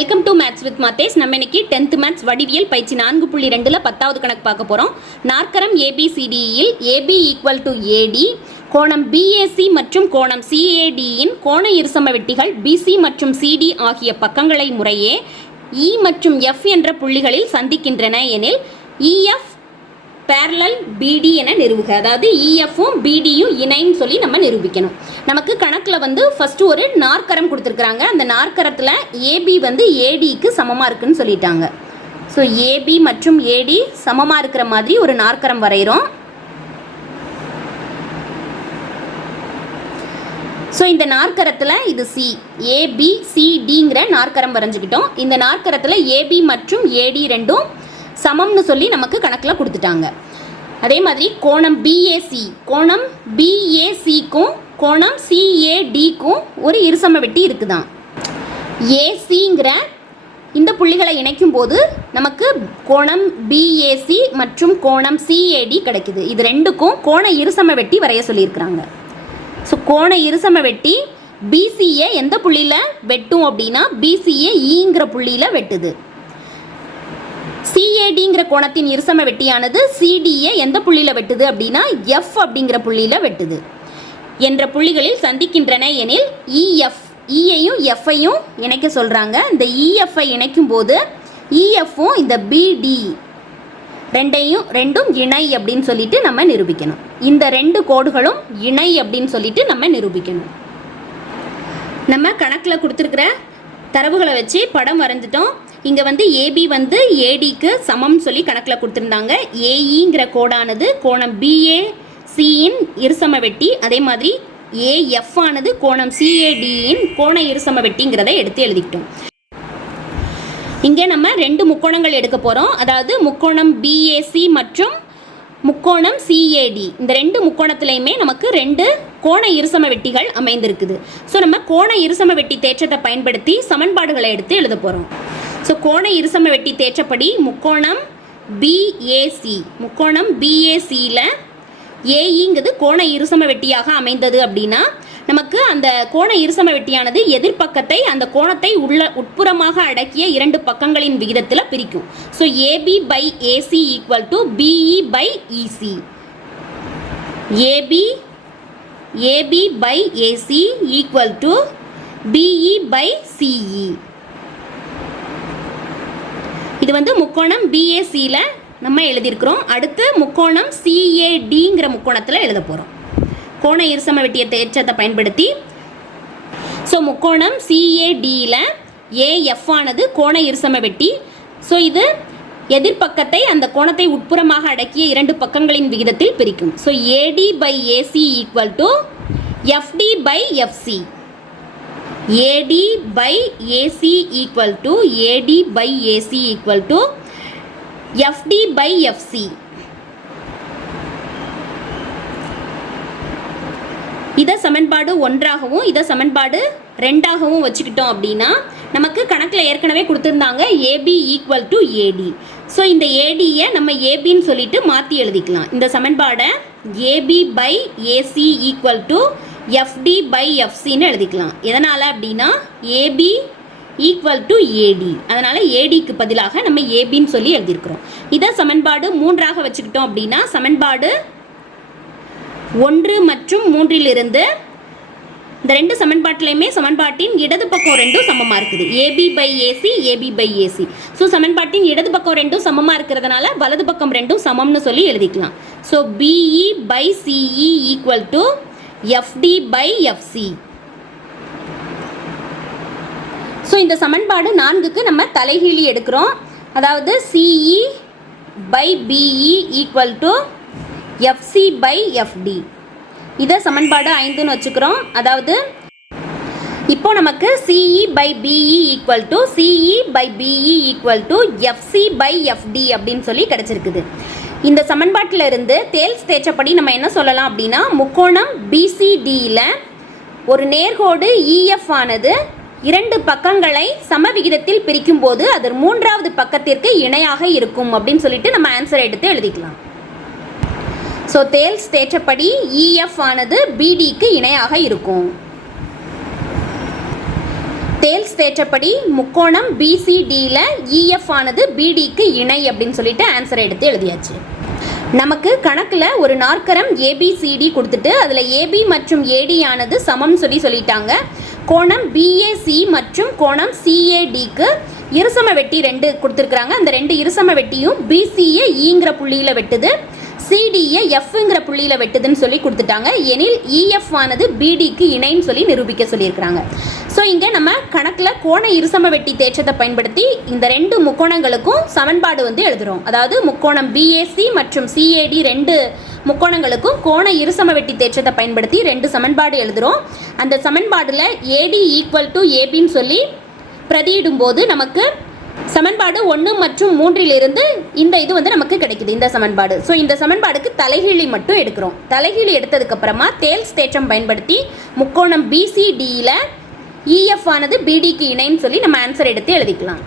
Welcome to maths with Mathesh. நம்ம இன்னைக்கு 10th maths வடிவியல் பயிற்சி 4.2ல் 10வது கணக்கு பார்க்க போகிறோம். நாற்கரம் ஏபிசிடியில் ஏபி ஈக்குவல் டு ஏடி, கோணம் பிஏசி மற்றும் கோணம் சிஏடியின் கோண இருசம வெட்டிகள் பிசி மற்றும் சிடி ஆகிய பக்கங்களை முறையே இ மற்றும் எஃப் என்ற புள்ளிகளில் சந்திக்கின்றன எனில் இஎஃப் பேரலல் பிடி என நிரூபிக்க. அதாவது இஎஃப்பும் பிடியும் இணைன்னு சொல்லி நம்ம நிரூபிக்கணும். நமக்கு கணக்கில் ஃபர்ஸ்ட் ஒரு நாற்கரம் கொடுத்துருக்குறாங்க. அந்த நாற்கரத்தில் ஏபி ஏடிக்கு சமமாக இருக்குன்னு சொல்லிட்டாங்க. ஸோ ஏபி மற்றும் ஏடி சமமாக இருக்கிற மாதிரி ஒரு நாற்கரம் வரைகிறோம். ஸோ இந்த நாற்கரத்தில் இது சி ஏபிசிடிங்கிற நாற்கரம் வரைஞ்சிக்கிட்டோம். இந்த நாற்கரத்தில் ஏபி மற்றும் ஏடி ரெண்டும் சமம்னு சொல்லி நமக்கு கணக்கில் கொடுத்துட்டாங்க. அதே மாதிரி கோணம் பிஏசி, கோணம் பிஏசிக்கும் கோணம் சிஏடிக்கும் ஒரு இருசம வெட்டி இருக்குதான். ஏசிங்கிற இந்த புள்ளிகளை இணைக்கும் போது நமக்கு கோணம் பிஏசி மற்றும் கோணம் சிஏடி கிடைக்குது. இது ரெண்டுக்கும் கோண இருசம வெட்டி வரைய சொல்லியிருக்கிறாங்க. ஸோ கோண இருசம வெட்டி பிசிஏ எந்த புள்ளியில் வெட்டும் அப்படின்னா பிசிஏ ஈங்கிற புள்ளியில் வெட்டுது. சிஏடிங்கிற கோணத்தின் இருசம வெட்டியானது சிடிஏ எந்த புள்ளியில் வெட்டுது அப்படின்னா எஃப் அப்படிங்கிற புள்ளியில் வெட்டுது என்ற புள்ளிகளில் சந்திக்கின்றன எனில் இஎஃப், இயையும் எஃப்ஐயும் இணைக்க சொல்கிறாங்க. இந்த இஎஃப்ஐ இணைக்கும் போது இஎஃப்பும் இந்த பிடி ரெண்டும் இணை அப்படின்னு சொல்லிட்டு நம்ம நிரூபிக்கணும். இந்த ரெண்டு கோடுகளும் இணை அப்படின்னு சொல்லிட்டு நம்ம நிரூபிக்கணும். நம்ம கணக்கில் கொடுத்துருக்கிற தரவுகளை வச்சு படம் வரைஞ்சிட்டோம். இங்கே ஏபி ஏடிக்கு சமம்னு சொல்லி கணக்கில் கொடுத்துருந்தாங்க. ஏஇங்கிற கோடானது கோணம் பிஏசியின் இருசம வெட்டி, அதே மாதிரி ஏஎஃப் ஆனது கோணம் சிஏடியின் கோண இருசம வெட்டிங்கிறத எடுத்து எழுதிக்கிட்டோம். இங்கே நம்ம ரெண்டு முக்கோணங்கள் எடுக்க போகிறோம். அதாவது முக்கோணம் பிஏசி மற்றும் முக்கோணம் சிஏடி, இந்த ரெண்டு முக்கோணத்துலையுமே நமக்கு ரெண்டு கோண இருசம வெட்டிகள் அமைந்திருக்குது. ஸோ நம்ம கோண இருசம வெட்டி தேற்றத்தை பயன்படுத்தி சமன்பாடுகளை எடுத்து எழுத போகிறோம். ஸோ கோண இருசம வெட்டி தேற்றப்படி முக்கோணம் பிஏசியில் ஏஇங்கிறது கோண இருசம வெட்டியாக அமைந்தது அப்படின்னா நமக்கு அந்த கோண இருசம வெட்டியானது எதிர்பக்கத்தை அந்த கோணத்தை உட்புறமாக அடக்கிய இரண்டு பக்கங்களின் விகிதத்தில் பிரிக்கும். So AB by AC equal to BE by EC. AB by AC equal to BE by CE. இது முக்கோணம் பிஏசியில் நம்ம எழுதியிருக்கிறோம். அடுத்து முக்கோணம் சிஏடிங்கிற முக்கோணத்தில் எழுத போகிறோம் கோண இருசம வெட்டிய தேற்றத்தை பயன்படுத்தி. ஸோ முக்கோணம் சிஏடியில் ஏஎஃப் ஆனது கோண இருசம வெட்டி. ஸோ இது எதிர்பக்கத்தை அந்த கோணத்தை உட்புறமாக அடக்கிய இரண்டு பக்கங்களின் விகிதத்தில் பிரிக்கும். So AD by AC equal to FD by FC. AD by AC equal to AD by AC equal to FD by FC. இதை சமன்பாடு 1ஆகவும் இதை சமன்பாடு 2ஆகவும் வச்சுக்கிட்டோம் அப்படின்னா நமக்கு கணக்கில் ஏற்கனவே கொடுத்துருந்தாங்க AB equal to AD. So இந்த ஏடியை நம்ம ஏபின்னு சொல்லிட்டு மாற்றி எழுதிக்கலாம். இந்த சமன்பாடை AB by AC equal to FD by எஃப்சின்னு எழுதிக்கலாம். எதனால் அப்படின்னா ஏபி ஈக்குவல் டு ஏடி, அதனால் ஏடிக்கு பதிலாக நம்ம ஏபின்னு சொல்லி எழுதியிருக்கிறோம். இதை சமன்பாடு 3ஆக வச்சுக்கிட்டோம் அப்படின்னா சமன்பாடு 1 மற்றும் 3லிருந்து இந்த ரெண்டு சமன்பாட்டிலையுமே சமன்பாட்டின் இடது பக்கம் ரெண்டும் சமமாக இருக்குது. AB by AC, AB by AC. So சமன்பாட்டின் இடது பக்கம் ரெண்டும் சமமாக இருக்கிறதுனால வலது பக்கம் ரெண்டும் சமம்னு சொல்லி எழுதிக்கலாம். So BE by CE equal to FD by FC. So இந்த சமன்பாடு 4க்கு நம்ம தலைகீழி எடுக்கிறோம். அதாவது CE by BE equal to FC by FD. இதை சமன்பாடு 5ன்னு வச்சுக்கிறோம். அதாவது இப்போ நமக்கு CE by BE equal to CE by BE equal to FC by FD அப்படின்னு சொல்லி கிடச்சிருக்குது. இந்த சமன்பாட்டில் இருந்து தேல்ஸ் தேற்றப்படி நம்ம என்ன சொல்லலாம் அப்படின்னா முக்கோணம் பிசிடியில் ஒரு நேர்கோடு இஎஃப் ஆனது இரண்டு பக்கங்களை சமவிகிதத்தில் பிரிக்கும் போது அது 3வது பக்கத்திற்கு இணையாக இருக்கும் அப்படின்னு சொல்லிட்டு நம்ம ஆன்சர் எடுத்து எழுதிக்கலாம். ஸோ தேல்ஸ் தேற்றப்படி இஎஃப் ஆனது பிடிக்கு இணையாக இருக்கும். தேல்ஸ் தேற்றப்படி முக்கோணம் பிசிடியில் இஎஃப் ஆனது பிடிக்கு இணை அப்படின்னு சொல்லிட்டு ஆன்சரை எடுத்து எழுதியாச்சு. நமக்கு கணக்கில் ஒரு நாற்கரம் ஏபிசிடி கொடுத்துட்டு அதில் ஏபி மற்றும் ஏடி ஆனது சமம் சொல்லிட்டாங்க. கோணம் பிஏசி மற்றும் கோணம் சிஏடிக்கு இருசம வெட்டி 2 கொடுத்துருக்குறாங்க. அந்த 2 இருசம வெட்டியும் பிசிஏ ஈங்கிற புள்ளியில் வெட்டுது, சிடிஏ எஃப்ங்கிற புள்ளியில் வெட்டுதுன்னு சொல்லி கொடுத்துட்டாங்க. எனில் இஎஃப் ஆனது பிடிக்கு இணைன்னு சொல்லி நிரூபிக்க சொல்லியிருக்கிறாங்க. ஸோ இங்கே நம்ம கணக்கில் கோண இருசம வெட்டி தேற்றத்தை பயன்படுத்தி இந்த 2 முக்கோணங்களுக்கும் சமன்பாடு வந்து எழுதுகிறோம். அதாவது முக்கோணம் பிஏசி மற்றும் சிஏடி 2 முக்கோணங்களுக்கும் கோண இருசம வெட்டி தேற்றத்தை பயன்படுத்தி 2 சமன்பாடு எழுதுகிறோம். அந்த சமன்பாடில் ஏடி ஈக்குவல் டு ஏபின்னு சொல்லி பிரதியிடும் போது நமக்கு சமன்பாடு 1 மற்றும் 3 இந்த இது வந்து நமக்கு கிடைக்குது, இந்த சமன்பாடு. ஸோ இந்த சமன்பாடுக்கு தலைகீழி மட்டும் எடுக்கிறோம். தலைகீழி எடுத்ததுக்கு அப்புறமா தேல்ஸ் தேற்றம் பயன்படுத்தி முக்கோணம் பிசிடியில் இஎஃப் ஆனது பிடிக்கு இணைன்னு சொல்லி நம்ம ஆன்சர் எடுத்து எழுதிக்கலாம்.